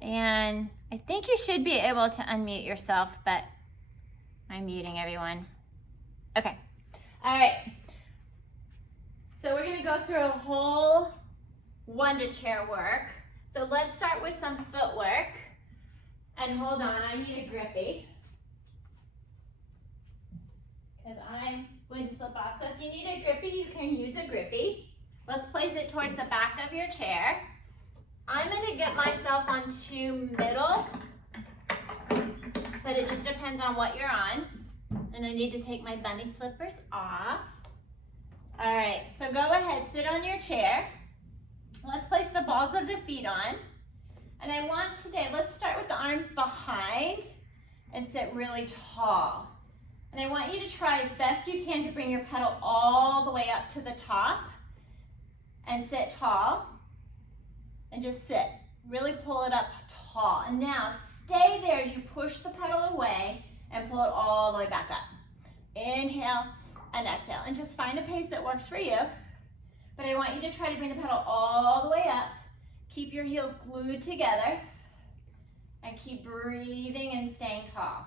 And I think you should be able to unmute yourself, but I'm muting everyone. Okay, all right. So we're gonna go through a whole Wunda Chair work. So let's start with some footwork. And hold on, I need a grippy, because I'm going to slip off. So if you need a grippy, you can use a grippy. Let's place it towards the back of your chair. I'm gonna get myself onto middle, but it just depends on what you're on. And I need to take my bunny slippers off. All right, so go ahead, sit on your chair. Let's place the balls of the feet on. And I want today, let's start with the arms behind and sit really tall. And I want you to try as best you can to bring your pedal all the way up to the top and sit tall and just sit. Really pull it up tall. And now stay there as you push the pedal away and pull it all the way back up. Inhale and exhale. And just find a pace that works for you. But I want you to try to bring the pedal all the way up. Keep your heels glued together and keep breathing and staying tall.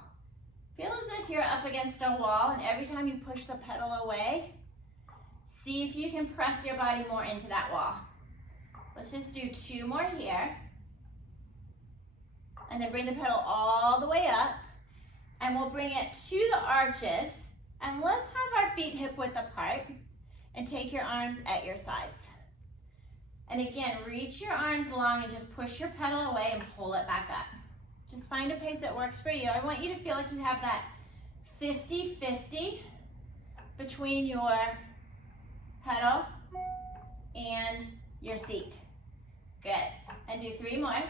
Feel as if you're up against a wall, and every time you push the pedal away, see if you can press your body more into that wall. Let's just do 2 more here. And then bring the pedal all the way up, and we'll bring it to the arches, and let's have our feet hip width apart and take your arms at your sides. And again, reach your arms long and just push your pedal away and pull it back up. Just find a pace that works for you. I want you to feel like you have that 50-50 between your pedal and your seat. Good. And do 3 more.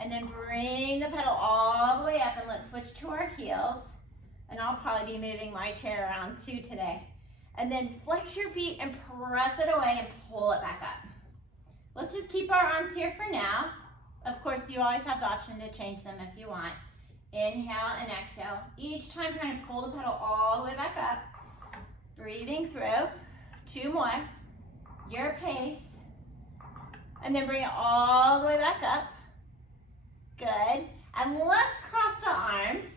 And then bring the pedal all the way up, and let's switch to our heels. And I'll probably be moving my chair around too today. And then flex your feet and press it away and pull it back up. Let's just keep our arms here for now. Of course, you always have the option to change them if you want. Inhale and exhale. Each time trying to pull the pedal all the way back up. Breathing through. 2 more. Your pace. And then bring it all the way back up. Good. And let's cross the arms.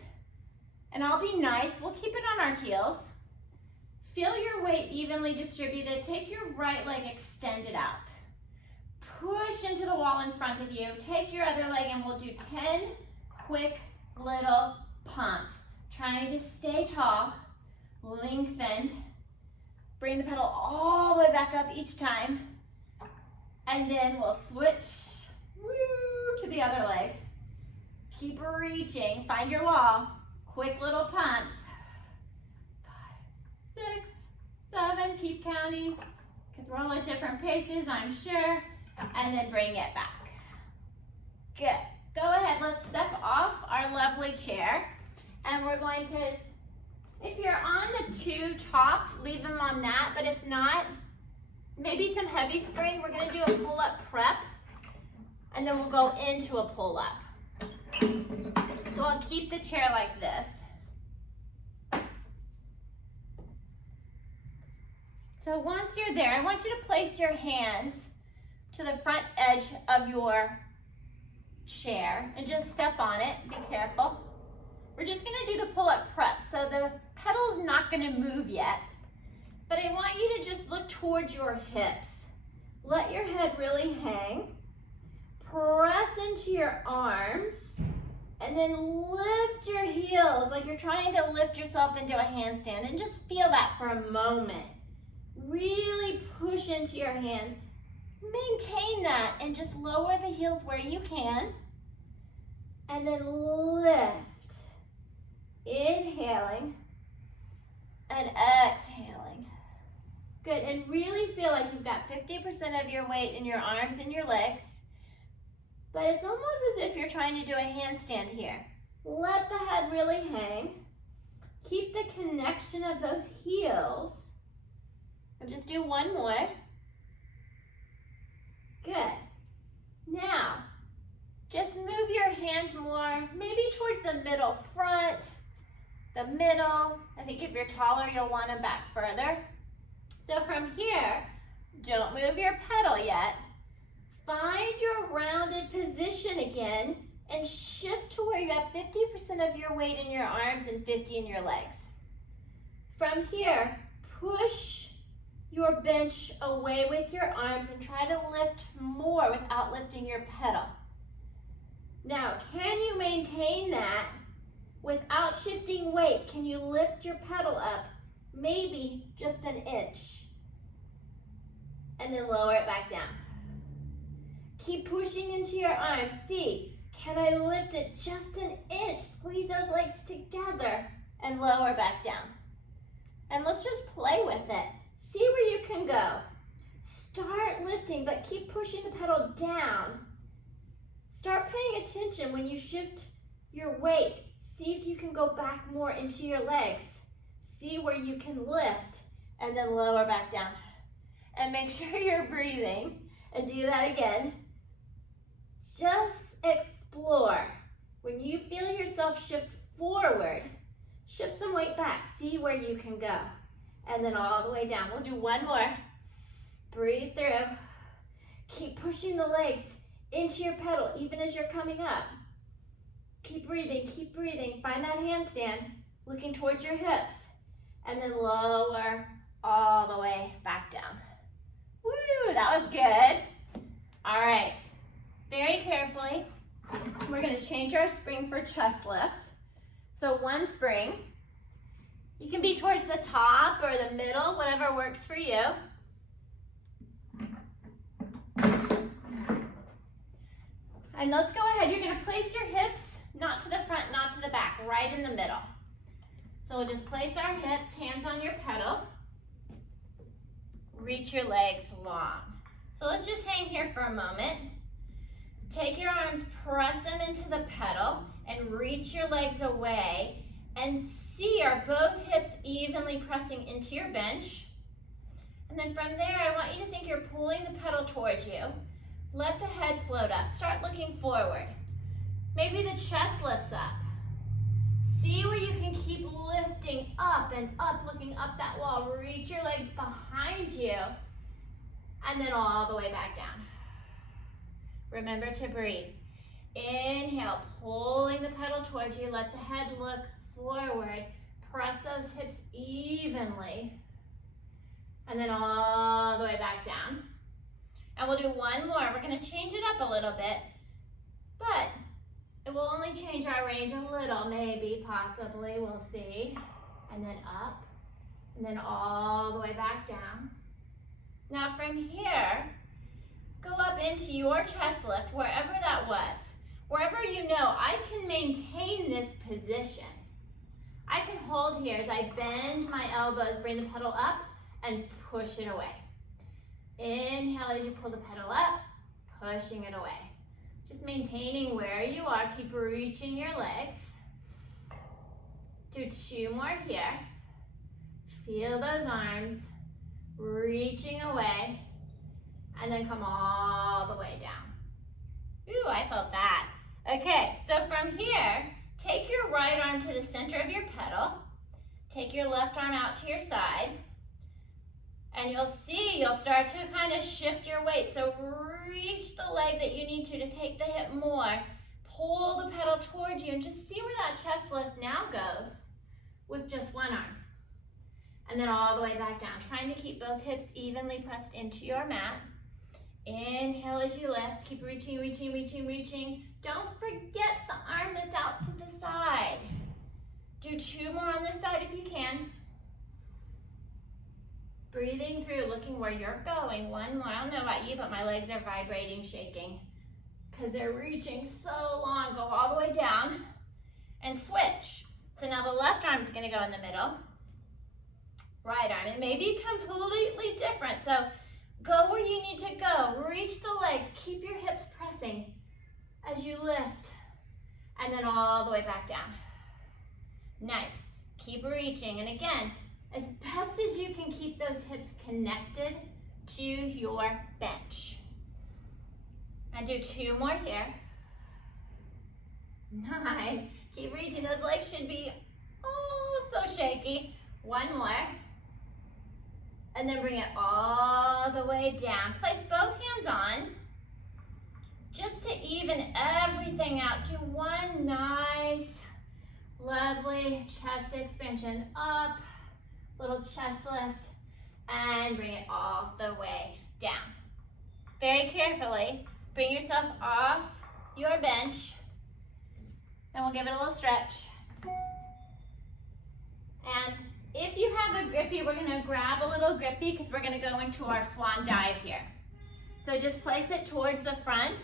And I'll be nice. We'll keep it on our heels. Feel your weight evenly distributed. Take your right leg extended out. Push into the wall in front of you. Take your other leg and we'll do 10 quick little pumps. Trying to stay tall, lengthened. Bring the pedal all the way back up each time. And then we'll switch to the other leg. Keep reaching, find your wall. Quick little pumps. 5, 6, 7, keep counting, because we're all at different paces, I'm sure. And then bring it back. Good. Go ahead, let's step off our lovely chair. And we're going to, if you're on the 2 tops, leave them on that. But if not, maybe some heavy spring. We're going to do a pull-up prep. And then we'll go into a pull-up. So I'll keep the chair like this. So once you're there, I want you to place your hands to the front edge of your chair and just step on it. Be careful. We're just going to do the pull-up prep. So the pedal's not going to move yet, but I want you to just look towards your hips. Let your head really hang. Press into your arms. And then lift your heels like you're trying to lift yourself into a handstand, and just feel that for a moment. Really push into your hands. Maintain that and just lower the heels where you can. And then lift. Inhaling and exhaling. Good, and really feel like you've got 50% of your weight in your arms and your legs. But it's almost as if you're trying to do a handstand here. Let the head really hang. Keep the connection of those heels. And just do 1 more. Good. Now, just move your hands more, maybe towards the middle front, the middle. I think if you're taller, you'll want them back further. So from here, don't move your pedal yet. Find your rounded position again and shift to where you have 50% of your weight in your arms and 50 in your legs. From here, push your bench away with your arms and try to lift more without lifting your pedal. Now, can you maintain that without shifting weight? Can you lift your pedal up maybe just an inch? And then lower it back down. Keep pushing into your arms. See, can I lift it just an inch? Squeeze those legs together and lower back down. And let's just play with it. See where you can go. Start lifting, but keep pushing the pedal down. Start paying attention when you shift your weight. See if you can go back more into your legs. See where you can lift and then lower back down. And make sure you're breathing. And do that again. Just explore. When you feel yourself shift forward, shift some weight back. See where you can go. And then all the way down. We'll do one more. Breathe through. Keep pushing the legs into your pedal, even as you're coming up. Keep breathing, keep breathing. Find that handstand, looking towards your hips. And then lower all the way back down. Woo, that was good. All right, very carefully, we're gonna change our spring for chest lift. So one spring, you can be towards the top or the middle, whatever works for you. And let's go ahead, you're gonna place your hips, not to the front, not to the back, right in the middle. So we'll just place our hips, hands on your pedal. Reach your legs long. So let's just hang here for a moment. Take your arms, press them into the pedal, and reach your legs away. And see, are both hips evenly pressing into your bench? And then from there, I want you to think you're pulling the pedal towards you. Let the head float up. Start looking forward. Maybe the chest lifts up. See where you can keep lifting up and up, looking up that wall. Reach your legs behind you, and then all the way back down. Remember to breathe. Inhale, pulling the pedal towards you. Let the head look forward. Press those hips evenly, and then all the way back down. And we'll do one more. We're gonna change it up a little bit, but it will only change our range a little, maybe, possibly, we'll see. And then up, and then all the way back down. Now from here, go up into your chest lift, wherever that was. Wherever you know, I can maintain this position. I can hold here as I bend my elbows, bring the pedal up, and push it away. Inhale as you pull the pedal up, pushing it away. Just maintaining where you are. Keep reaching your legs. Do two more here. Feel those arms reaching away, and then come all the way down. Ooh, I felt that. Okay, so from here, take your right arm to the center of your pedal. Take your left arm out to your side. And you'll see, you'll start to kind of shift your weight. So reach the leg that you need to take the hip more. Pull the pedal towards you and just see where that chest lift now goes with just one arm. And then all the way back down, trying to keep both hips evenly pressed into your mat. Inhale as you lift, keep reaching, reaching, reaching, reaching. Don't forget the arm that's out to the side. Do two more on this side if you can. Breathing through, looking where you're going. One more. I don't know about you, but my legs are vibrating, shaking, because they're reaching so long. Go all the way down and switch. So now the left arm is going to go in the middle. Right arm. It may be completely different. So go where you need to go. Reach the legs. Keep your hips pressing as you lift. And then all the way back down. Nice. Keep reaching. And again, as best as you can, keep those hips connected to your bench. And do two more here. Nice. Keep reaching. Those legs should be so shaky. One more. And then bring it all the way down. Place both hands on. Just to even everything out, do one nice, lovely chest expansion up, little chest lift, and bring it all the way down. Very carefully, bring yourself off your bench, and we'll give it a little stretch. And if you have a grippy, we're gonna grab a little grippy because we're gonna go into our swan dive here. So just place it towards the front.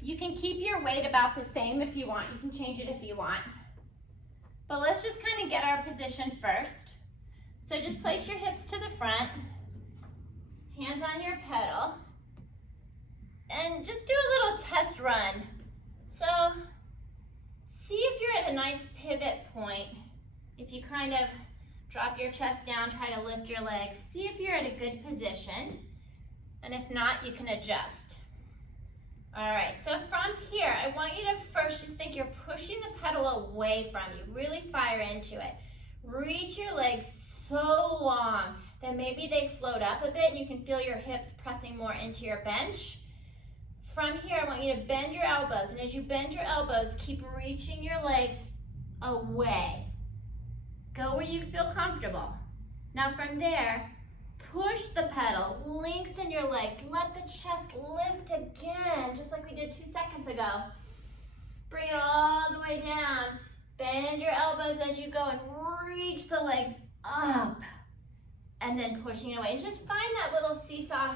You can keep your weight about the same if you want. You can change it if you want. But let's just kind of get our position first. So just place your hips to the front, hands on your pedal, and just do a little test run. So see if you're at a nice pivot point. If you kind of drop your chest down, try to lift your legs, see if you're at a good position. And if not, you can adjust. All right, so from here, I want you to first just think you're pushing the pedal away from you. Really fire into it. Reach your legs so long that maybe they float up a bit and you can feel your hips pressing more into your bench. From here, I want you to bend your elbows, and as you bend your elbows, keep reaching your legs away. Go where you feel comfortable. Now from there, push the pedal, lengthen your legs, let the chest lift again, just like we did 2 seconds ago. Bring it all the way down. Bend your elbows as you go and reach the legs up. And then pushing it away. And just find that little seesaw,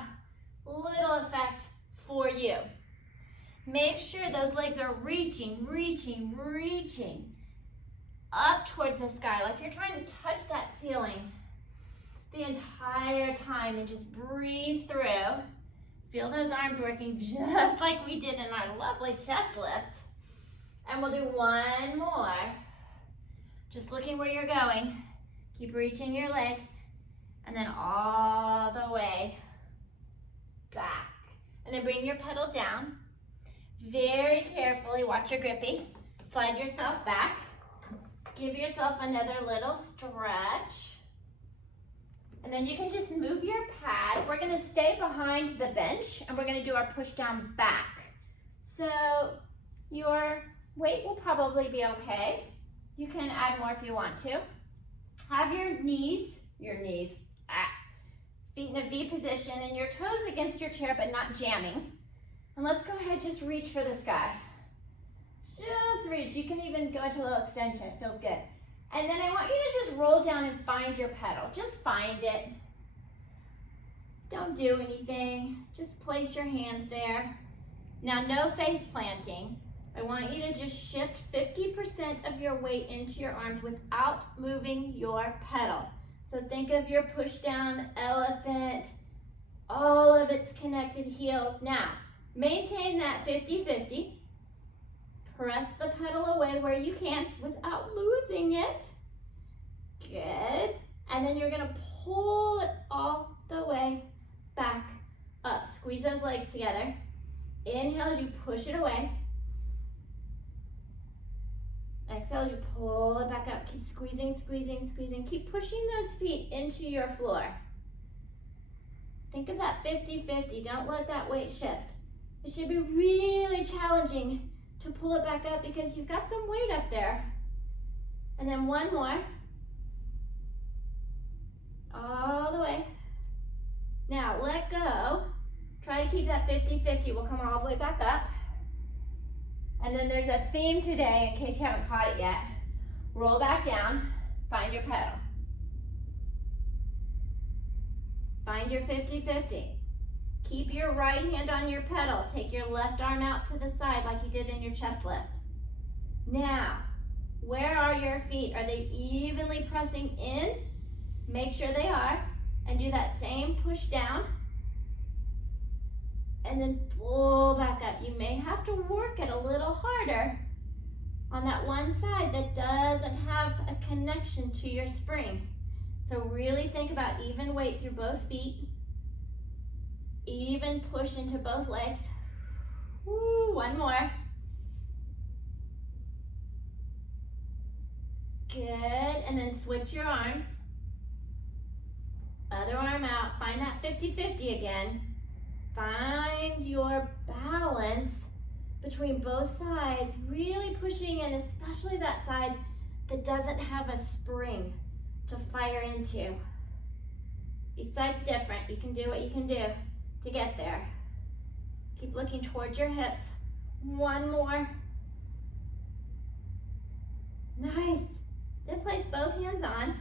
little effect for you. Make sure those legs are reaching, reaching, reaching up towards the sky, like you're trying to touch that ceiling the entire time, and just breathe through. Feel those arms working just like we did in our lovely chest lift. And we'll do one more. Just looking where you're going. Keep reaching your legs, and then all the way back. And then bring your pedal down. Very carefully, watch your grippy. Slide yourself back. Give yourself another little stretch. And then you can just move your pad. We're gonna stay behind the bench and we're gonna do our push down back. So your weight will probably be okay. You can add more if you want to. Have your knees, feet in a V position and your toes against your chair but not jamming. And let's go ahead, just reach for the sky. Just reach. You can even go into a little extension. It feels good. And then I want you to just roll down and find your pedal. Just find it. Don't do anything. Just place your hands there. Now, no face planting. I want you to just shift 50% of your weight into your arms without moving your pedal. So think of your push down elephant, all of its connected heels. Now, maintain that 50-50. Press the pedal away where you can without losing it. Good. And then you're gonna pull it all the way back up. Squeeze those legs together. Inhale as you push it away. Exhale as you pull it back up. Keep squeezing, squeezing, squeezing. Keep pushing those feet into your floor. Think of that 50-50. Don't let that weight shift. It should be really challenging to pull it back up because you've got some weight up there. And then one more. All the way. Now let go. Try to keep that 50-50. We'll come all the way back up. And then there's a theme today, in case you haven't caught it yet. Roll back down, find your pedal. Find your 50-50. Keep your right hand on your pedal. Take your left arm out to the side like you did in your chest lift. Now, where are your feet? Are they evenly pressing in? Make sure they are. And do that same push down. And then pull back up. You may have to work it a little harder on that one side that doesn't have a connection to your spring. So really think about even weight through both feet. Even push into both legs. Woo, one more. Good, and then switch your arms. Other arm out, find that 50-50 again. Find your balance between both sides, really pushing in, especially that side that doesn't have a spring to fire into. Each side's different. You can do what you can do to get there. Keep looking towards your hips. One more. Nice. Then place both hands on.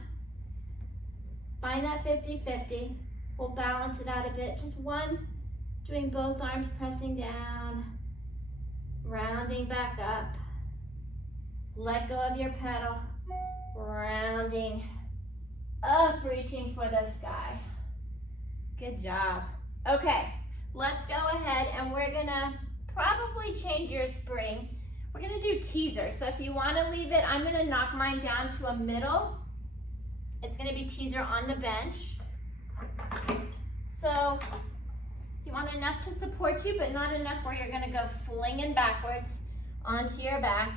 Find that 50-50. We'll balance it out a bit. Just one, doing both arms, pressing down, rounding back up. Let go of your pedal, rounding up, reaching for the sky. Good job. Okay, let's go ahead and we're gonna probably change your spring. We're gonna do teaser. So if you wanna leave it, I'm gonna knock mine down to a middle. It's gonna be teaser on the bench. So you want enough to support you, but not enough where you're gonna go flinging backwards onto your back.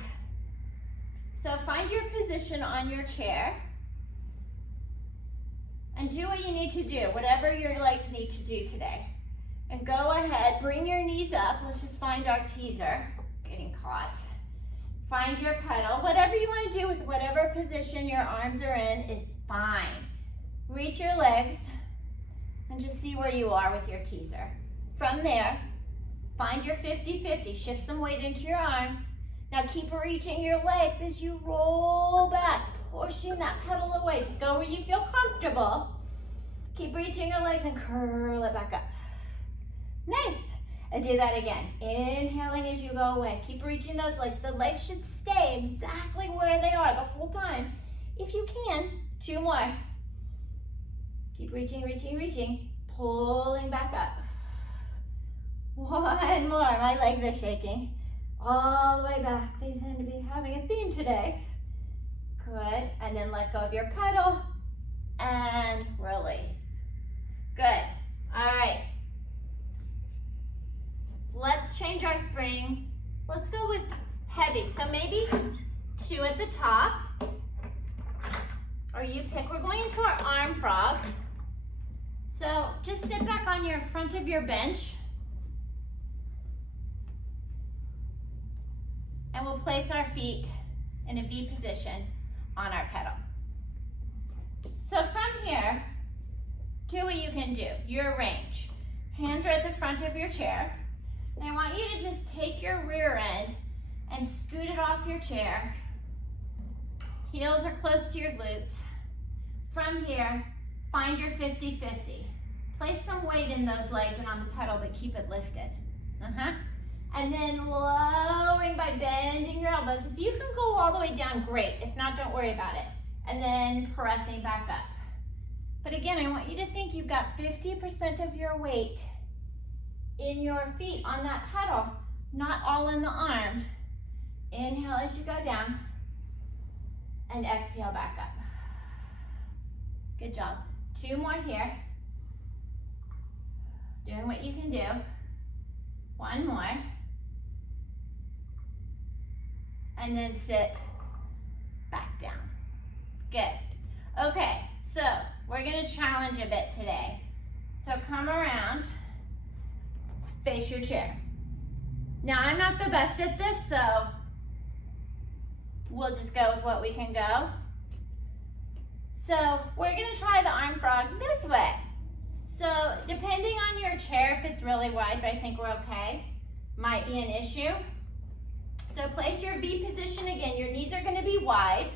So find your position on your chair and do what you need to do, whatever your legs need to do today. And go ahead, bring your knees up. Let's just find our teaser. Getting caught. Find your pedal. Whatever you want to do with whatever position your arms are in is fine. Reach your legs and just see where you are with your teaser. From there, find your 50-50. Shift some weight into your arms. Now keep reaching your legs as you roll back, pushing that pedal away. Just go where you feel comfortable. Keep reaching your legs and curl it back up. Nice. And do that again. Inhaling as you go away. Keep reaching those legs. The legs should stay exactly where they are the whole time. If you can, 2 more. Keep reaching, reaching, reaching. Pulling back up. 1 more. My legs are shaking. All the way back. They tend to be having a theme today. Good. And then let go of your pedal and release. Good. All right. Let's change our spring. Let's go with heavy. So maybe 2 at the top. Or you pick. We're going into our arm frog. So just sit back on your front of your bench. And we'll place our feet in a V position on our pedal. So from here, do what you can do, your range. Hands are at the front of your chair. And I want you to just take your rear end and scoot it off your chair. Heels are close to your glutes. From here, find your 50-50. Place some weight in those legs and on the pedal, but keep it lifted. And then lowering by bending your elbows. If you can go all the way down, great. If not, don't worry about it. And then pressing back up. But again, I want you to think you've got 50% of your weight in your feet on that pedal, not all in the arm. Inhale as you go down and exhale back up. Good job. 2 more here. Doing what you can do. 1 more. And then sit back down. Good. Okay, so we're gonna challenge a bit today. So come around, face your chair. Now I'm not the best at this, so we'll just go with what we can go. So we're gonna try the arm frog this way. So depending on your chair, if it's really wide, but I think we're okay, might be an issue. So place your V position again. Your knees are gonna be wide.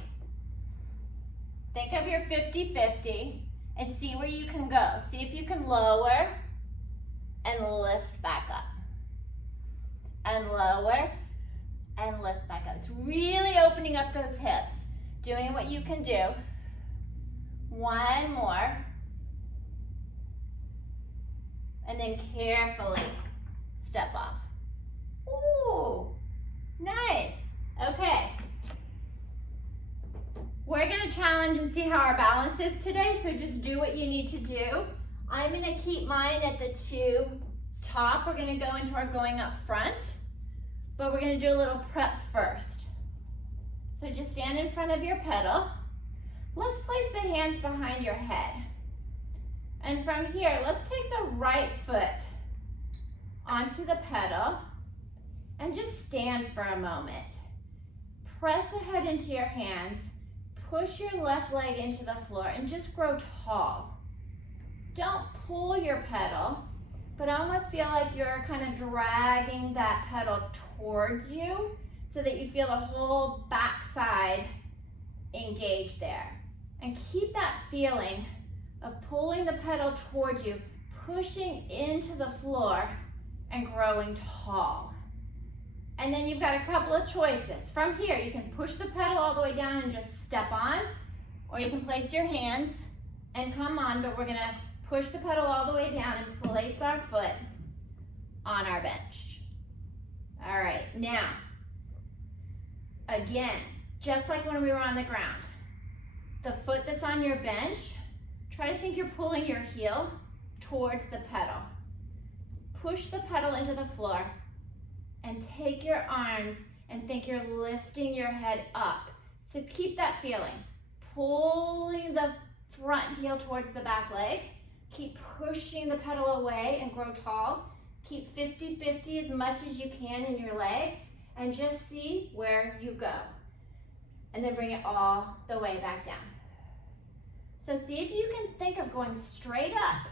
Think of your 50-50 and see where you can go. See if you can lower and lift back up. And lower and lift back up. It's really opening up those hips. Doing what you can do. 1 more. And then carefully step off. Ooh, nice. Okay. We're gonna challenge and see how our balance is today, so just do what you need to do. I'm gonna keep mine at the 2 top. We're gonna go into our going up front, but we're gonna do a little prep first. So just stand in front of your pedal. Let's place the hands behind your head. And from here, let's take the right foot onto the pedal and just stand for a moment. Press the head into your hands, push your left leg into the floor and just grow tall. Don't pull your pedal, but almost feel like you're kind of dragging that pedal towards you so that you feel the whole backside engaged there. And keep that feeling of pulling the pedal towards you, pushing into the floor and growing tall. And then you've got a couple of choices. From here, you can push the pedal all the way down and just step on, or you can place your hands and come on, but we're gonna push the pedal all the way down and place our foot on our bench. All right, now, again, just like when we were on the ground, the foot that's on your bench, try to think you're pulling your heel towards the pedal. Push the pedal into the floor and take your arms and think you're lifting your head up. So keep that feeling. Pulling the front heel towards the back leg. Keep pushing the pedal away and grow tall. Keep 50-50 as much as you can in your legs and just see where you go. And then bring it all the way back down. So see if you can think of going straight up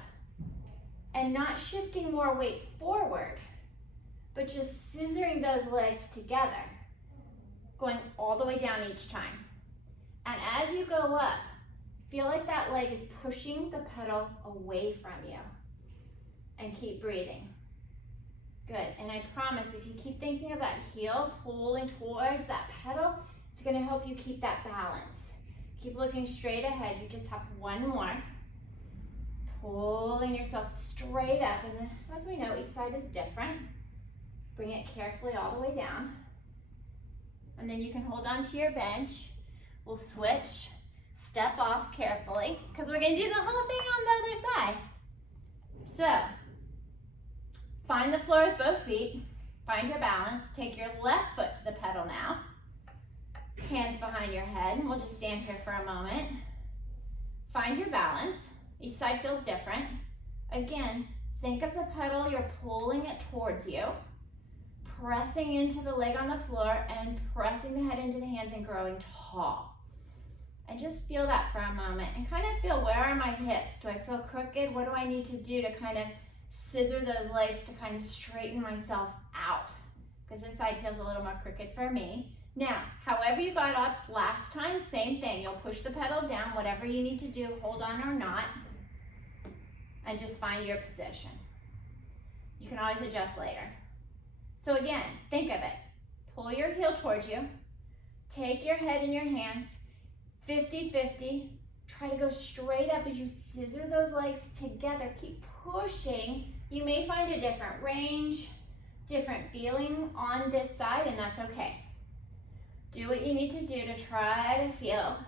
and not shifting more weight forward, but just scissoring those legs together, going all the way down each time. And as you go up, feel like that leg is pushing the pedal away from you. And keep breathing. Good, and I promise if you keep thinking of that heel pulling towards that pedal, it's gonna help you keep that balance. Keep looking straight ahead, you just have one more. Pulling yourself straight up, and then as we know, each side is different. Bring it carefully all the way down. And then you can hold on to your bench. We'll switch, step off carefully, because we're gonna do the whole thing on the other side. So, find the floor with both feet, find your balance, take your left foot to the pedal now. Hands behind your head, and we'll just stand here for a moment. Find your balance. Each side feels different. Again, think of the pedal, you're pulling it towards you, pressing into the leg on the floor and pressing the head into the hands and growing tall. And just feel that for a moment and kind of feel, where are my hips? Do I feel crooked? What do I need to do to kind of scissor those legs to kind of straighten myself out? Because this side feels a little more crooked for me. Now, however you got up last time, same thing. You'll push the pedal down, whatever you need to do, hold on or not, and just find your position. You can always adjust later. So again, think of it. Pull your heel towards you. Take your head in your hands, 50-50. Try to go straight up as you scissor those legs together. Keep pushing. You may find a different range, different feeling on this side, and that's okay. Do what you need to do to try to feel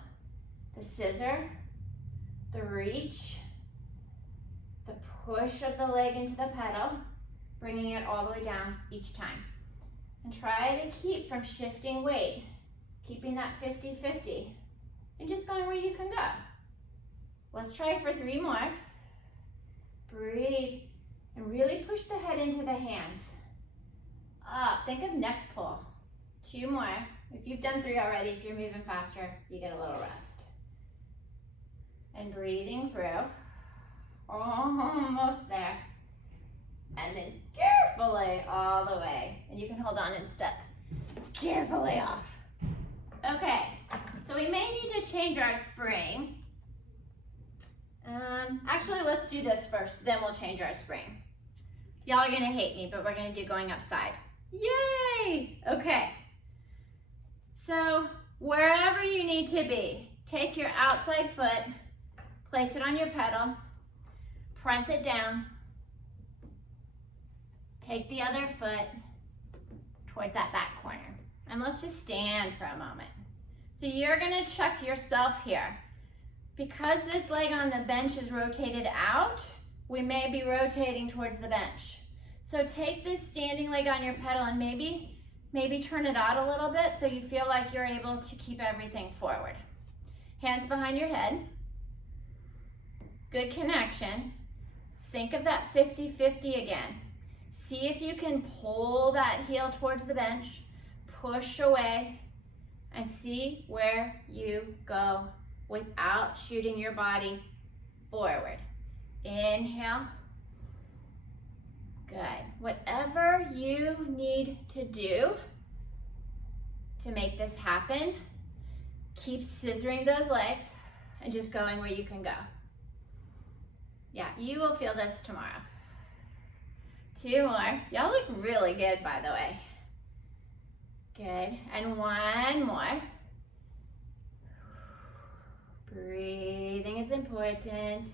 the scissor, the reach, the push of the leg into the pedal, bringing it all the way down each time. And try to keep from shifting weight, keeping that 50-50, and just going where you can go. Let's try for 3 more. Breathe, and really push the head into the hands. Up, think of neck pull. 2 more. If you've done 3 already, if you're moving faster, you get a little rest. And breathing through, almost there. And then carefully all the way. And you can hold on and step carefully off. Okay, so we may need to change our spring. Actually, let's do this first, then we'll change our spring. Y'all are gonna hate me, but we're gonna do going upside. Yay! Okay. So wherever you need to be, take your outside foot, place it on your pedal, press it down, take the other foot towards that back corner. And let's just stand for a moment. So you're gonna check yourself here. Because this leg on the bench is rotated out, we may be rotating towards the bench. So take this standing leg on your pedal and maybe turn it out a little bit so you feel like you're able to keep everything forward. Hands behind your head. Good connection. Think of that 50-50 again. See if you can pull that heel towards the bench, push away, and see where you go without shooting your body forward. Inhale. Good. Whatever you need to do to make this happen, keep scissoring those legs and just going where you can go. Yeah, you will feel this tomorrow. 2 more. Y'all look really good, by the way. Good. And 1 more. Breathing is important.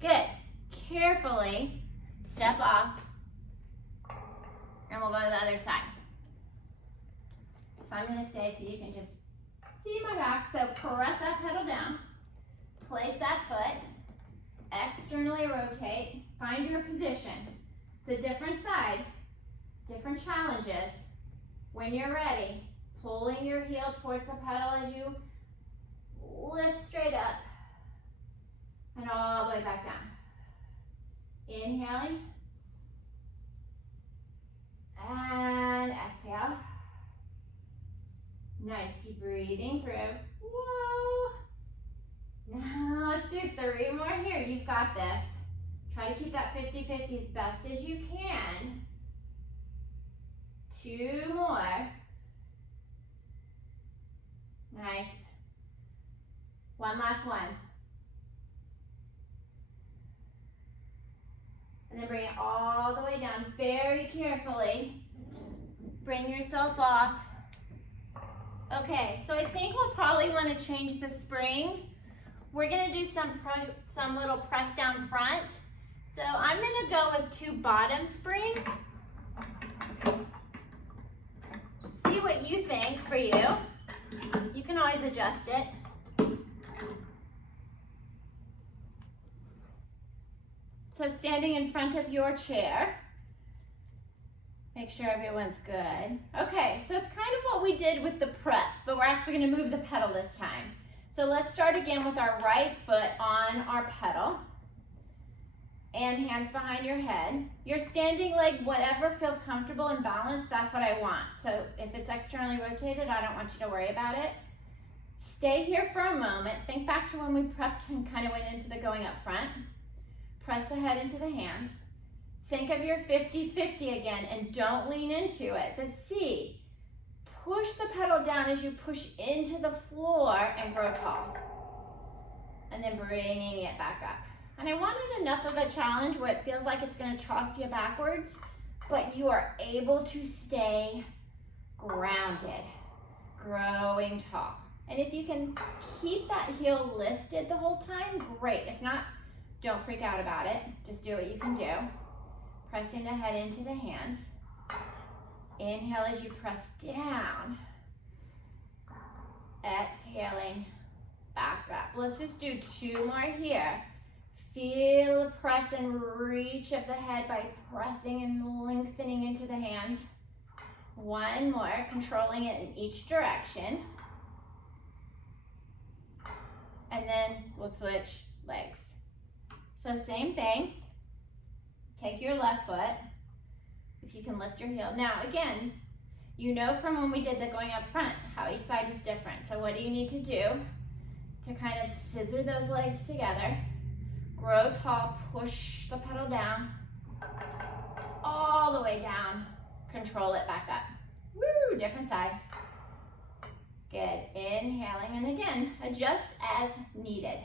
Good. Carefully step off. And we'll go to the other side. So I'm going to stay so you can just see my back. So press that pedal down. Place that foot. Externally rotate. Find your position. It's a different side. Different challenges. When you're ready, pulling your heel towards the pedal as you lift straight up. And all the way back down. Inhaling. And exhale. Nice, keep breathing through. Whoa. Now let's do 3 more here. You've got this. Try to keep that 50-50 as best as you can. 2 more. Nice. 1 last one. And then bring it all the way down very carefully. Bring yourself off. Okay, so I think we'll probably want to change the spring. We're going to do some little press down front. So I'm going to go with 2 bottom springs. See what you think for you. You can always adjust it. So standing in front of your chair, make sure everyone's good. Okay, so it's kind of what we did with the prep, but we're actually going to move the pedal this time. So let's start again with our right foot on our pedal and hands behind your head. Your standing leg, whatever feels comfortable and balanced, that's what I want. So if it's externally rotated, I don't want you to worry about it. Stay here for a moment. Think back to when we prepped and kind of went into the going up front. Press the head into the hands. Think of your 50-50 again and don't lean into it, but see, push the pedal down as you push into the floor and grow tall. And then bringing it back up. And I wanted enough of a challenge where it feels like it's going to toss you backwards, but you are able to stay grounded, growing tall. And if you can keep that heel lifted the whole time, great. If not, don't freak out about it. Just do what you can do. Pressing the head into the hands. Inhale as you press down. Exhaling back up. Let's just do 2 more here. Feel the press and reach of the head by pressing and lengthening into the hands. 1 more, controlling it in each direction. And then we'll switch legs. So same thing. Take your left foot. If you can lift your heel. Now again, you know from when we did the going up front how each side is different. So what do you need to do to kind of scissor those legs together? Grow tall, push the pedal down, all the way down, control it back up. Woo, different side. Good, inhaling, and again, adjust as needed.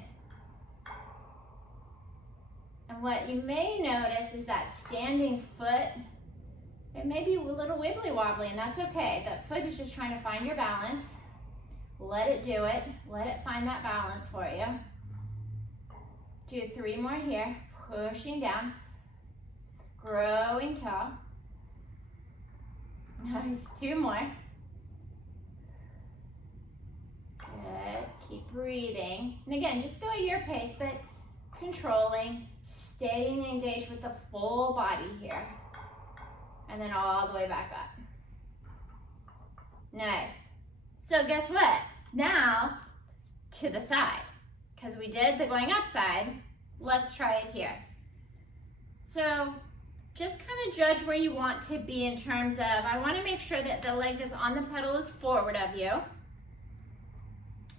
And what you may notice is that standing foot, it may be a little wibbly wobbly, and that's okay. That foot is just trying to find your balance. Let it do it. Let it find that balance for you. Do 3 more here. Pushing down. Growing tall. Nice. 2 more. Good. Keep breathing. And again, just go at your pace, but controlling, staying engaged with the full body here. And then all the way back up. Nice. So guess what? Now to the side. Because we did the going up side, Let's try it here. So just kind of judge where you want to be in terms of, I want to make sure that the leg that's on the pedal is forward of you,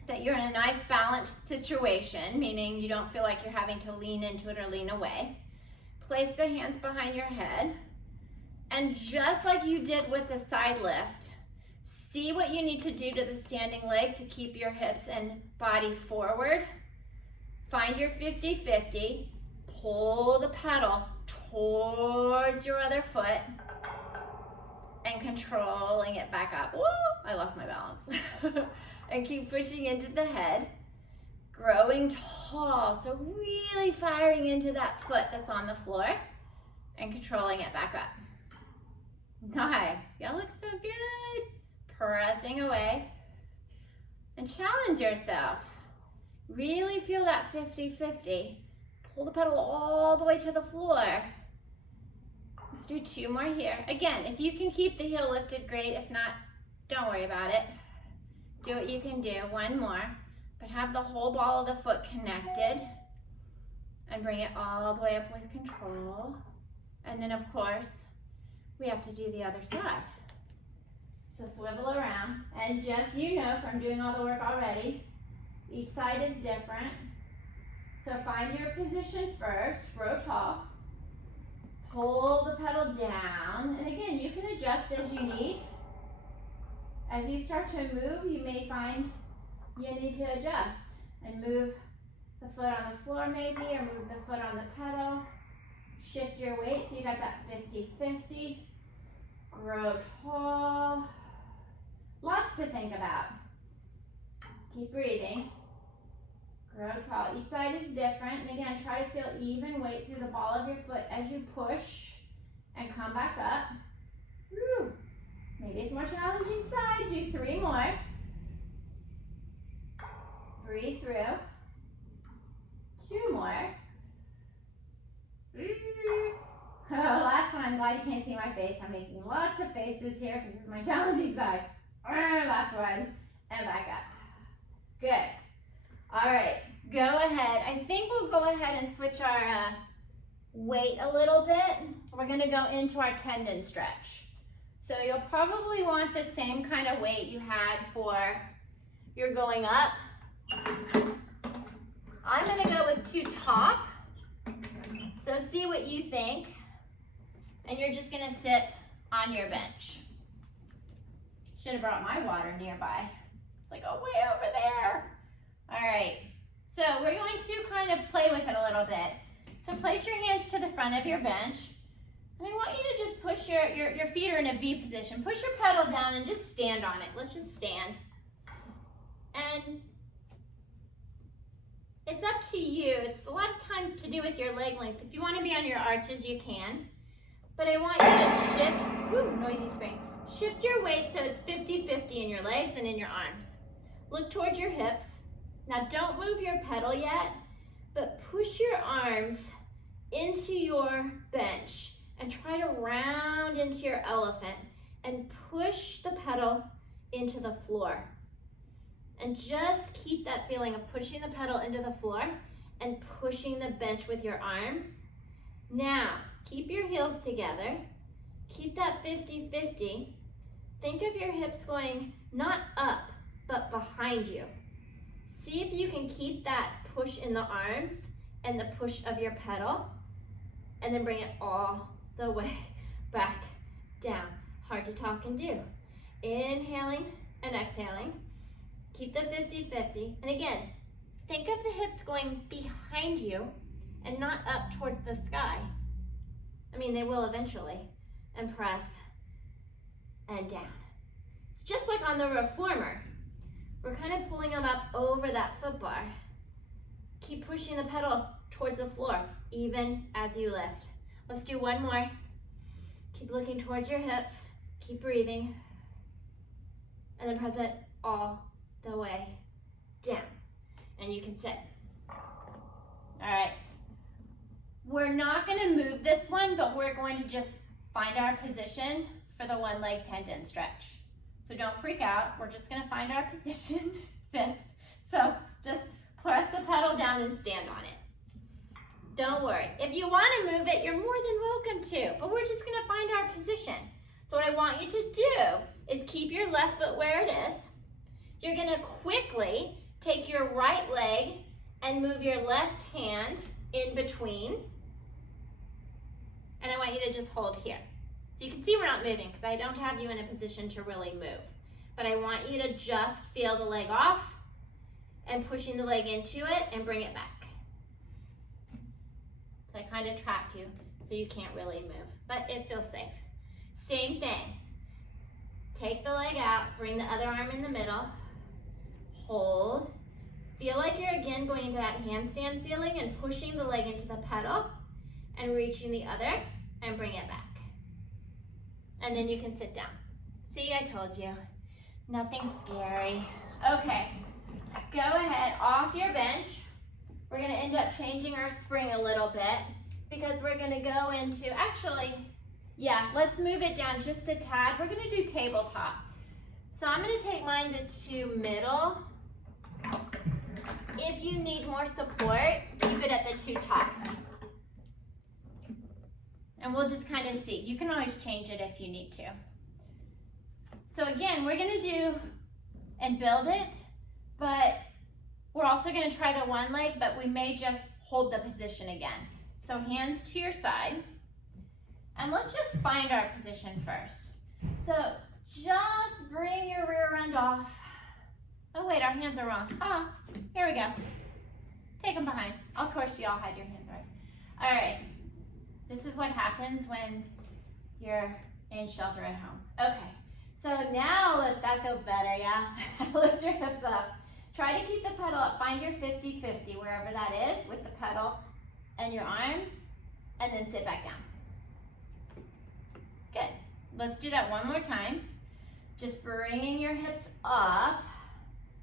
that you're in a nice balanced situation, meaning you don't feel like you're having to lean into it or lean away. Place the hands behind your head, and just like you did with the side lift, see what you need to do to the standing leg to keep your hips and body forward. Find your 50-50, pull the pedal towards your other foot, and controlling it back up. Woo, I lost my balance. And keep pushing into the head, growing tall. So really firing into that foot that's on the floor and controlling it back up. Nice, y'all look so good. Pressing away, and challenge yourself. Really feel that 50-50. Pull the pedal all the way to the floor. Let's do 2 more here. Again, if you can keep the heel lifted, great. If not, don't worry about it. Do what you can do. 1 more, but have the whole ball of the foot connected and bring it all the way up with control. And then of course, we have to do the other side. So swivel around, and just, you know from doing all the work already, each side is different. So find your position first, grow tall, pull the pedal down, and again, you can adjust as you need. As you start to move, you may find you need to adjust and move the foot on the floor maybe, or move the foot on the pedal. Shift your weight so you got that 50-50. Grow tall. Lots to think about. Keep breathing. Grow tall. Each side is different. And again, try to feel even weight through the ball of your foot as you push and come back up. Woo. Maybe it's more challenging side. Do 3 more. Breathe through. 2 more. Oh, last one. I'm glad you can't see my face. I'm making lots of faces here because this is my challenging side. Last one. And back up. Good. All right. Go ahead. I think we'll go ahead and switch our weight a little bit. We're going to go into our tendon stretch. So you'll probably want the same kind of weight you had for your going up. I'm going to go with 2 top. So see what you think. And you're just going to sit on your bench. Should have brought my water nearby. It's like, oh, way over there. All right. So we're going to kind of play with it a little bit. So place your hands to the front of your bench. And I want you to just push your feet are in a V position. Push your pedal down and just stand on it. Let's just stand. And it's up to you. It's a lot of times to do with your leg length. If you want to be on your arches, you can. But I want you to shift, woo, noisy spring. Shift your weight so it's 50-50 in your legs and in your arms. Look towards your hips. Now don't move your pedal yet, but push your arms into your bench and try to round into your elephant and push the pedal into the floor. And just keep that feeling of pushing the pedal into the floor and pushing the bench with your arms. Now, keep your heels together. Keep that 50-50. Think of your hips going not up, but behind you. See if you can keep that push in the arms and the push of your pedal, and then bring it all the way back down. Hard to talk and do. Inhaling and exhaling. Keep the 50-50. And again, think of the hips going behind you and not up towards the sky. I mean, they will eventually. And press and down. It's just like on the reformer. We're kind of pulling them up over that foot bar. Keep pushing the pedal towards the floor, even as you lift. Let's do 1 more. Keep looking towards your hips. Keep breathing. And then press it all the way down. And you can sit. All right. We're not going to move this one, but we're going to just find our position for the 1 leg tendon stretch. So don't freak out. We're just going to find our position. Sit. So just press the pedal down and stand on it. Don't worry. If you want to move it, you're more than welcome to, but we're just gonna find our position. So what I want you to do is keep your left foot where it is. You're gonna quickly take your right leg and move your left hand in between. And I want you to just hold here. So you can see we're not moving because I don't have you in a position to really move. But I want you to just feel the leg off and pushing the leg into it and bring it back. So I kind of trapped you so you can't really move, but it feels safe. Same thing. Take the leg out, bring the other arm in the middle, hold. Feel like you're again going into that handstand feeling and pushing the leg into the pedal and reaching the other and bring it back. And then you can sit down. See, I told you, nothing scary. Okay, go ahead off your bench. We're gonna end up changing our spring a little bit because we're gonna go into, actually, yeah, let's move it down just a tad. We're gonna do tabletop. So I'm gonna take mine to middle. If you need more support, keep it at the 2 top. And we'll just kind of see. You can always change it if you need to. So again, we're gonna do and build it, but we're also gonna try the one leg, but we may just hold the position again. So hands to your side. And let's just find our position first. So just bring your rear end off. Oh wait, our hands are wrong. Ah, here we go. Take them behind. Of course you all had your hands right. All right, this is what happens when you're in shelter at home. Okay, so now that feels better, yeah? Lift your hips up. Try to keep the pedal up. Find your 50-50, wherever that is, with the pedal and your arms, and then sit back down. Good. Let's do that one more time. Just bringing your hips up.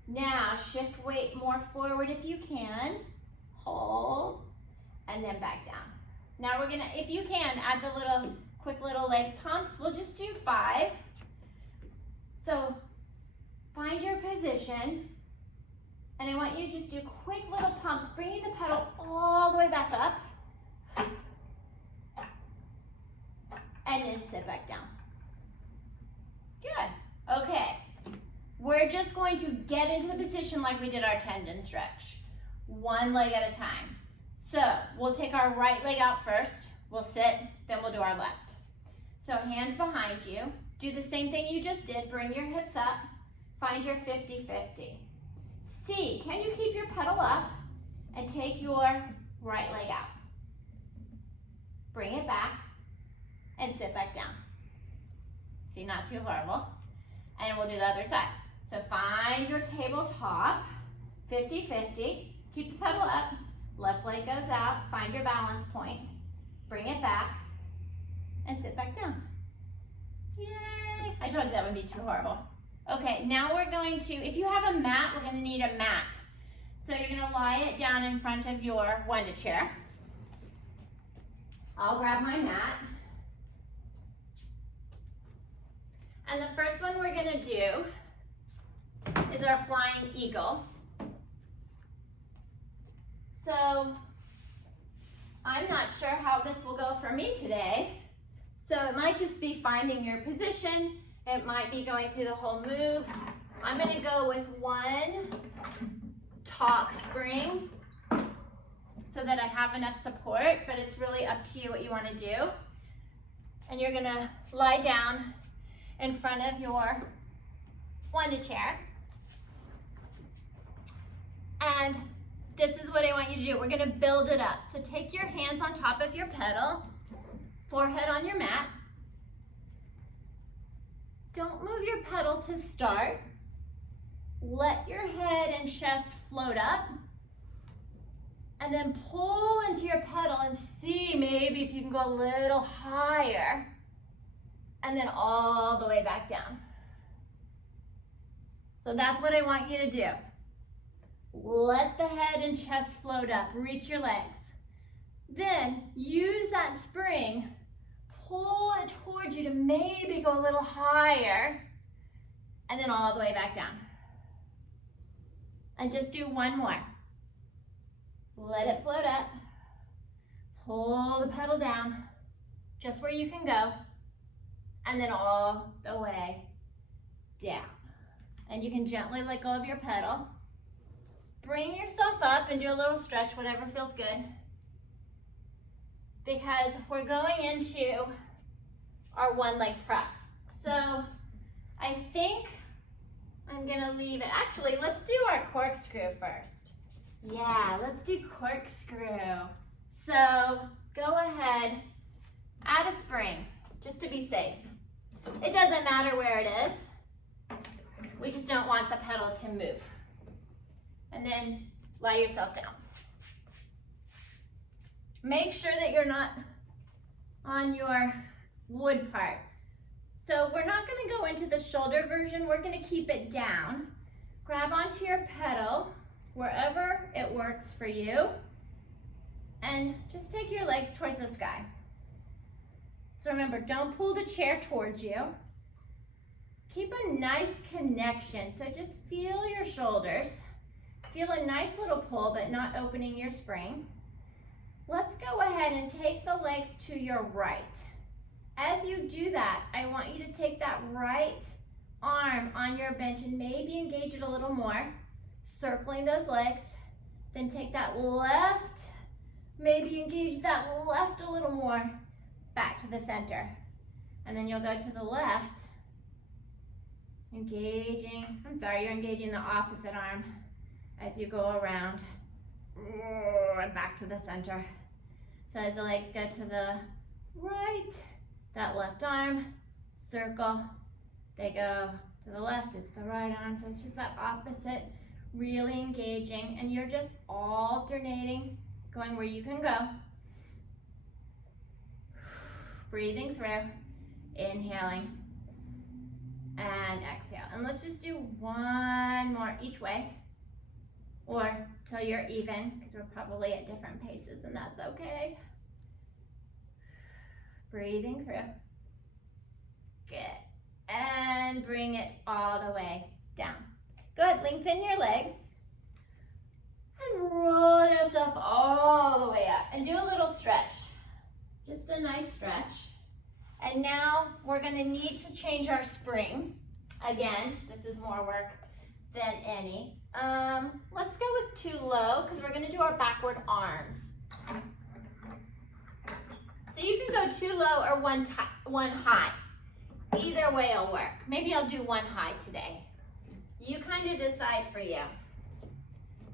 Now, shift weight more forward if you can. Hold, and then back down. Now we're gonna, if you can, add the quick little leg pumps. We'll just do 5. So, find your position, and I want you to just do quick little pumps, bringing the pedal all the way back up, and then sit back down. Good. Okay. We're just going to get into the position like we did our tendon stretch. One leg at a time. So we'll take our right leg out first. We'll sit, then we'll do our left. So hands behind you. Do the same thing you just did. Bring your hips up. Find your 50-50. See, can you keep your pedal up and take your right leg out? Bring it back and sit back down. See, not too horrible. And we'll do the other side. So find your tabletop, 50-50. Keep the pedal up. Left leg goes out. Find your balance point. Bring it back and sit back down. Yay! I told you that would be too horrible. Okay, now we're going to, if you have a mat, we're going to need a mat. So you're going to lie it down in front of your Wunda chair. I'll grab my mat. And the first one we're going to do is our flying eagle. So I'm not sure how this will go for me today. So it might just be finding your position. It might be going through the whole move. I'm going to go with one top spring so that I have enough support, but it's really up to you what you want to do. And you're going to lie down in front of your Wunda chair. And this is what I want you to do. We're going to build it up. So take your hands on top of your pedal, forehead on your mat. Don't move your pedal to start. Let your head and chest float up. And then pull into your pedal and see maybe if you can go a little higher. And then all the way back down. So that's what I want you to do. Let the head and chest float up. Reach your legs. Then use that spring. Pull it towards you to maybe go a little higher. And then all the way back down. And just do one more. Let it float up. pull the pedal down just where you can go, and then all the way down. And you can gently let go of your pedal. Bring yourself up and do a little stretch, whatever feels good, because we're going into our one leg press. So I think I'm gonna leave it. Actually, let's do our corkscrew first. Yeah, let's do corkscrew. So go ahead, add a spring, just to be safe. It doesn't matter where it is. We just don't want the pedal to move. And then lie yourself down. Make sure that you're not on your wood part. So we're not going to go into the shoulder version. We're going to keep it down. Grab onto your pedal wherever it works for you. And just take your legs towards the sky. So remember, don't pull the chair towards you. Keep a nice connection. So just feel your shoulders. Feel a nice little pull, but not opening your spring. Let's go ahead and take the legs to your right. As you do that, I want you to take that right arm on your bench and maybe engage it a little more, circling those legs. Then take that left, maybe engage that left a little more, back to the center. And then you'll go to the left, you're engaging the opposite arm as you go around and back to the center. So as the legs go to the right, that left arm, circle, they go to the left, it's the right arm, so it's just that opposite, really engaging, and you're just alternating, going where you can go. Breathing through, inhaling, and exhale. And let's just do one more each way, or till you're even, because we're probably at different paces, and that's okay. Breathing through. Good. And bring it all the way down. Good. Lengthen your legs. And roll yourself all the way up. And do a little stretch. Just a nice stretch. And now we're going to need to change our spring. Again, this is more work than any. Let's go with too low, because we're going to do our backward arms. So you can go too low or one high. Either way will work. Maybe I'll do one high today. You kind of decide for you.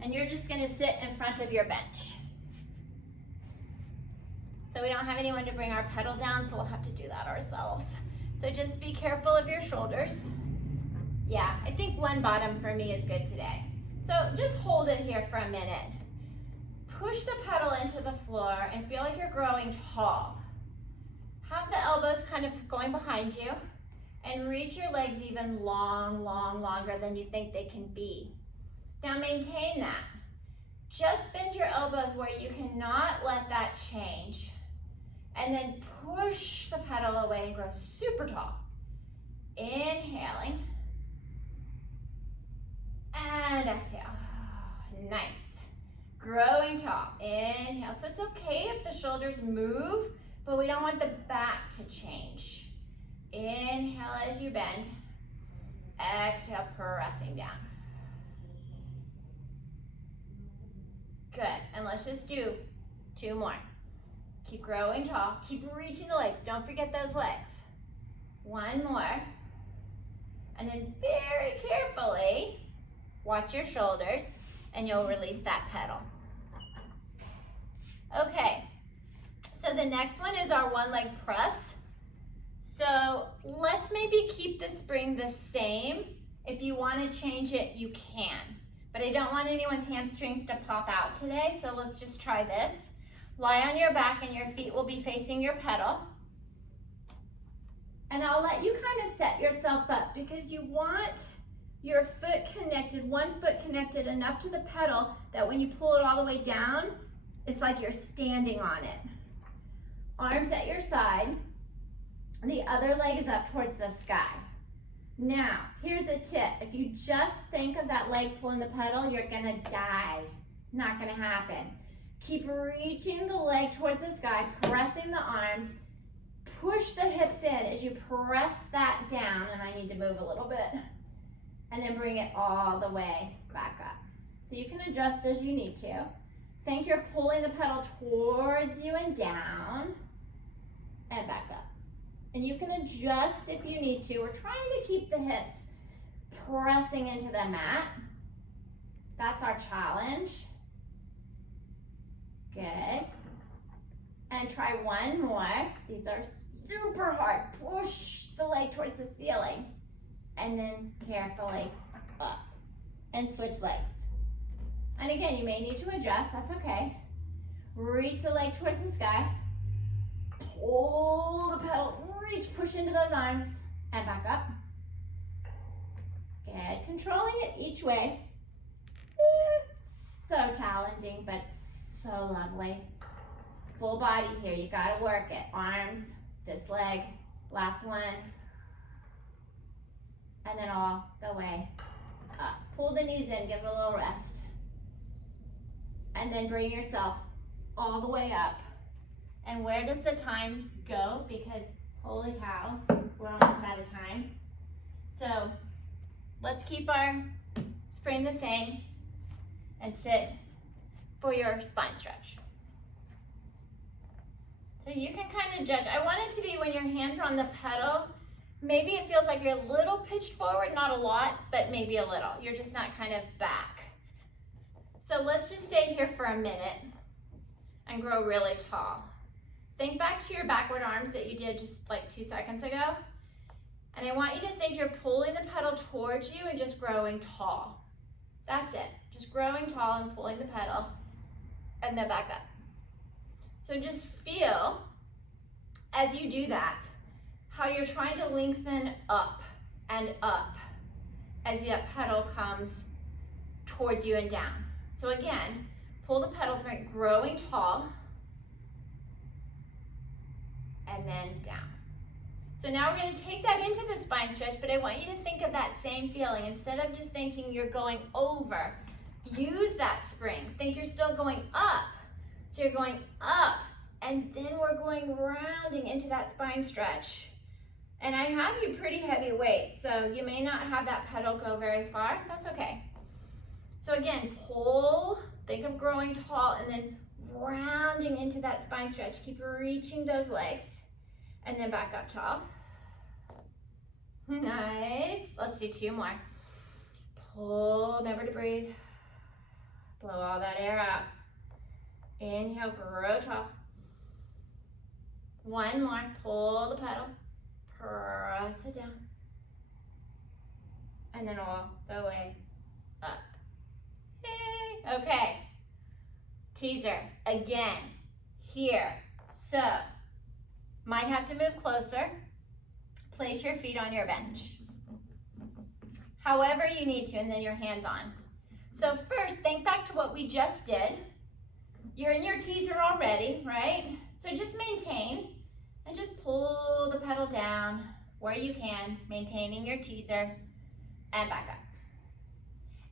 And you're just going to sit in front of your bench. So we don't have anyone to bring our pedal down, so we'll have to do that ourselves. So just be careful of your shoulders. Yeah, I think one bottom for me is good today. So just hold it here for a minute. Push the pedal into the floor and feel like you're growing tall. Have the elbows kind of going behind you and reach your legs even longer than you think they can be. Now maintain that. Just bend your elbows where you cannot let that change. And then push the pedal away and grow super tall. Inhaling. And exhale. Nice. Growing tall. Inhale. So it's okay if the shoulders move, but we don't want the back to change. Inhale as you bend. Exhale, pressing down. Good. And let's just do 2 more. Keep growing tall. Keep reaching the legs. Don't forget those legs. 1 more. And then very carefully, watch your shoulders, and you'll release that pedal. Okay, so the next one is our one leg press. So let's maybe keep the spring the same. If you want to change it, you can. But I don't want anyone's hamstrings to pop out today, so let's just try this. Lie on your back and your feet will be facing your pedal. And I'll let you kind of set yourself up because you want your foot connected, one foot connected enough to the pedal that when you pull it all the way down, it's like you're standing on it. Arms at your side. The other leg is up towards the sky. Now, here's a tip. If you just think of that leg pulling the pedal, you're gonna die. Not gonna happen. Keep reaching the leg towards the sky, pressing the arms. Push the hips in as you press that down, and I need to move a little bit. And then bring it all the way back up. So you can adjust as you need to. Think you're pulling the pedal towards you and down, and back up. And you can adjust if you need to. We're trying to keep the hips pressing into the mat. That's our challenge. Good. And try one more. These are super hard. Push the leg towards the ceiling. And then carefully up. And switch legs. And again, you may need to adjust. That's okay. Reach the leg towards the sky. Pull the pedal. Reach, push into those arms. And back up. Good. Controlling it each way. So challenging, but so lovely. Full body here. You gotta work it. Arms, this leg, last one. And then all the way up. Pull the knees in, give it a little rest. And then bring yourself all the way up. And where does the time go? Because holy cow, we're almost out of time. So let's keep our spring the same and sit for your spine stretch. So you can kind of judge. I want it to be when your hands are on the pedal, maybe it feels like you're a little pitched forward, not a lot, but maybe a little. You're just not kind of back. So let's just stay here for a minute and grow really tall. Think back to your backward arms that you did just like 2 seconds ago. And I want you to think you're pulling the pedal towards you and just growing tall. That's it. Just growing tall and pulling the pedal and then back up. So just feel as you do that, how you're trying to lengthen up and up as the pedal comes towards you and down. So again, pull the pedal for it, growing tall, and then down. So now we're going to take that into the spine stretch, but I want you to think of that same feeling. Instead of just thinking you're going over, use that spring. Think you're still going up. So you're going up, and then we're going rounding into that spine stretch. And I have you pretty heavy weight, so you may not have that pedal go very far. That's okay. So again, pull, think of growing tall, and then rounding into that spine stretch. Keep reaching those legs, and then back up tall. Nice. Let's do 2 more. Pull, remember to breathe. Blow all that air out. Inhale, grow tall. 1 more. Pull the pedal. Press it down. And then all the way up. Yay. Okay. Teaser. Again. Here. So, might have to move closer. Place your feet on your bench. However you need to, and then your hands on. So first, think back to what we just did. You're in your teaser already, right? So just maintain and just pull the pedal down where you can, maintaining your teaser, and back up.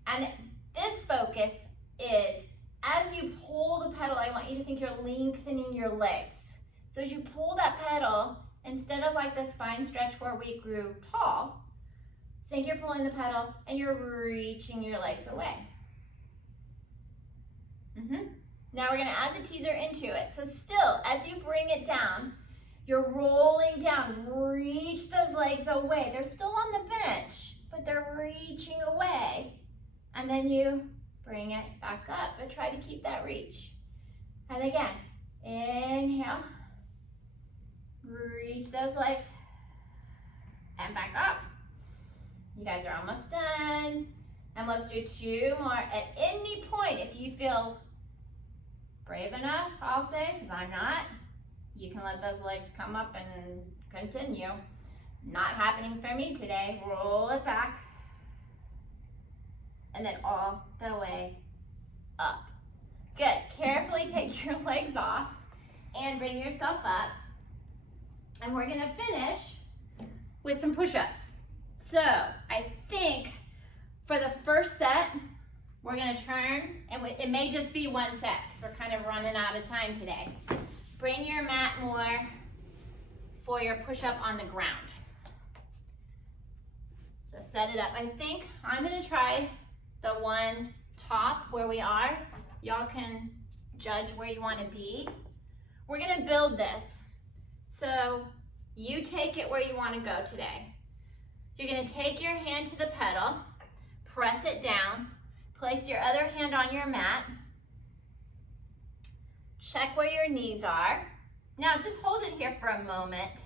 And this focus is, as you pull the pedal, I want you to think you're lengthening your legs. So as you pull that pedal, instead of like the spine stretch where we grew tall, think you're pulling the pedal and you're reaching your legs away. Now we're gonna add the teaser into it. So still, as you bring it down, you're rolling down, reach those legs away. They're still on the bench, but they're reaching away. And then you bring it back up, but try to keep that reach. And again, inhale, reach those legs, and back up. You guys are almost done. And let's do 2 more. At any point, if you feel brave enough, I'll say, because I'm not, you can let those legs come up and continue. Not happening for me today. Roll it back. And then all the way up. Good. Carefully take your legs off and bring yourself up. And we're going to finish with some push-ups. So I think for the first set, We're gonna turn, and it may just be one set, because we're kind of running out of time today. Bring your mat more for your push-up on the ground. So set it up. I think I'm gonna try the one top where we are. Y'all can judge where you wanna be. We're gonna build this. So you take it where you wanna go today. You're gonna take your hand to the pedal, press it down, place your other hand on your mat, check where your knees are. Now just hold it here for a moment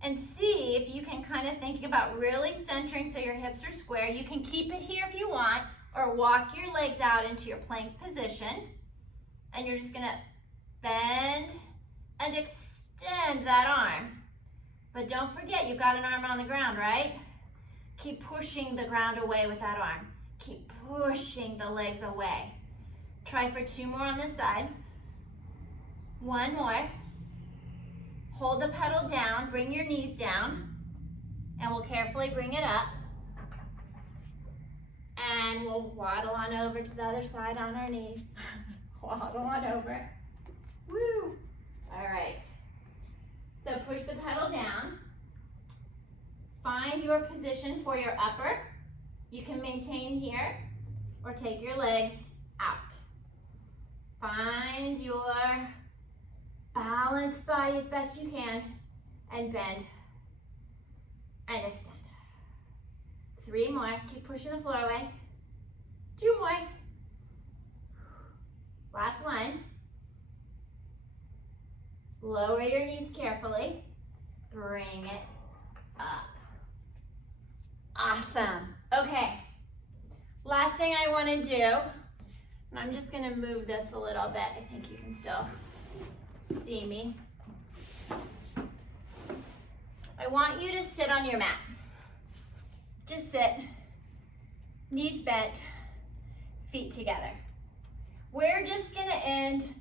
and see if you can kind of think about really centering so your hips are square. You can keep it here if you want, or walk your legs out into your plank position. And you're just gonna bend and extend that arm. But don't forget, you've got an arm on the ground, right? Keep pushing the ground away with that arm. Keep pushing the legs away. Try for 2 more on this side. 1 more. Hold the pedal down, bring your knees down, and we'll carefully bring it up. And we'll waddle on over to the other side on our knees. Waddle on over. Woo! All right. So push the pedal down. Find your position for your upper. You can maintain here or take your legs out. Find your balanced body as best you can and bend and extend. 3 more. Keep pushing the floor away. 2 more. Last one. Lower your knees carefully. Bring it up. Awesome. Okay. Last thing I want to do, and I'm just going to move this a little bit. I think you can still see me. I want you to sit on your mat. Just sit. Knees bent, feet together. We're just going to end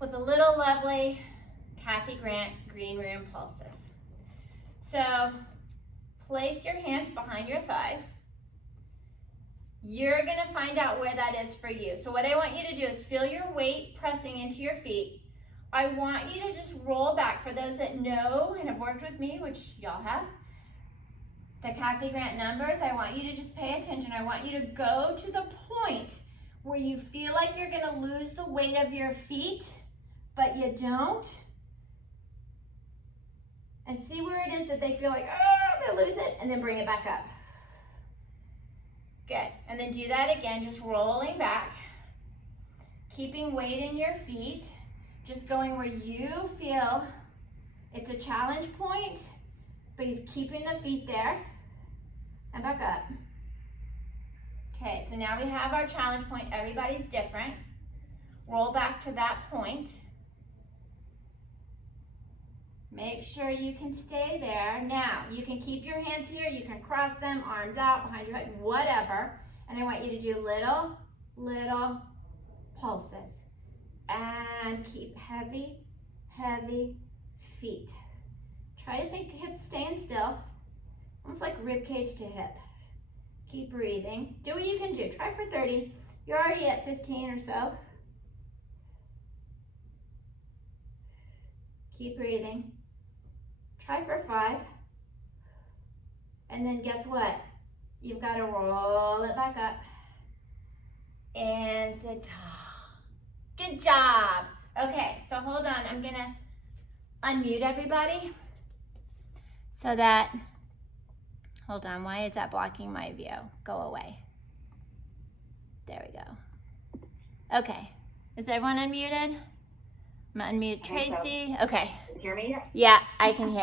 with a little lovely Kathy Grant green room pulses. So place your hands behind your thighs. You're going to find out where that is for you. So what I want you to do is feel your weight pressing into your feet. I want you to just roll back. For those that know and have worked with me, which y'all have, the Kathy Grant numbers, I want you to just pay attention. I want you to go to the point where you feel like you're going to lose the weight of your feet, but you don't. And see where it is that they feel like, oh, I'm going to lose it, and then bring it back up. Good. And then do that again, just rolling back, keeping weight in your feet, just going where you feel it's a challenge point, but you're keeping the feet there, and back up. Okay, so now we have our challenge point. Everybody's different. Roll back to that point. Make sure you can stay there. Now, you can keep your hands here, you can cross them, arms out, behind your head, whatever. And I want you to do little, little pulses. And keep heavy, heavy feet. Try to think hips staying still, almost like rib cage to hip. Keep breathing. Do what you can do. Try for 30. You're already at 15 or so. Keep breathing. Try for 5. And then guess what? You've got to roll it back up. And sit tall. Good job. Okay, so hold on. I'm going to unmute everybody so that, hold on, why is that blocking my view? Go away. There we go. Okay, is everyone unmuted? I'm gonna unmute Tracy. So. Okay. Can you hear me? Yeah, I can hear.